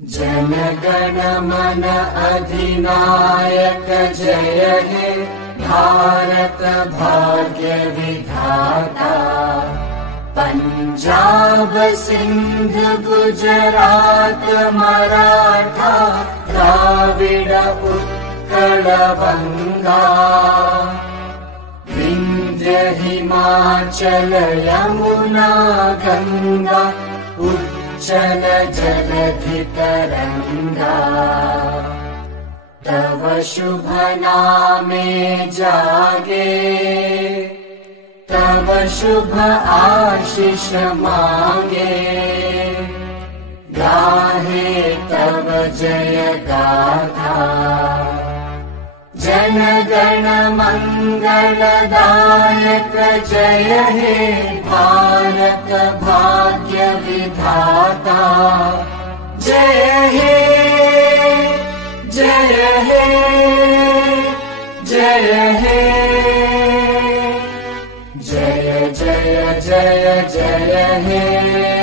जन गण मन अधिनायक जय हे भारत भाग्य विधाता। पंजाब सिंध गुजरात मराठा द्राविड उत्कल बंगा। विंध्य हिमाचल यमुना गंगा उच्चल जलधि तरंगा। तव शुभ नामे जागे तव शुभ आशीष मांगे। गाहे तव जय गाथा जन गण मंगलदायक जय हे भारत भाग्य विधाता। जय हे जय हे जय हे जय जय जय जय हे।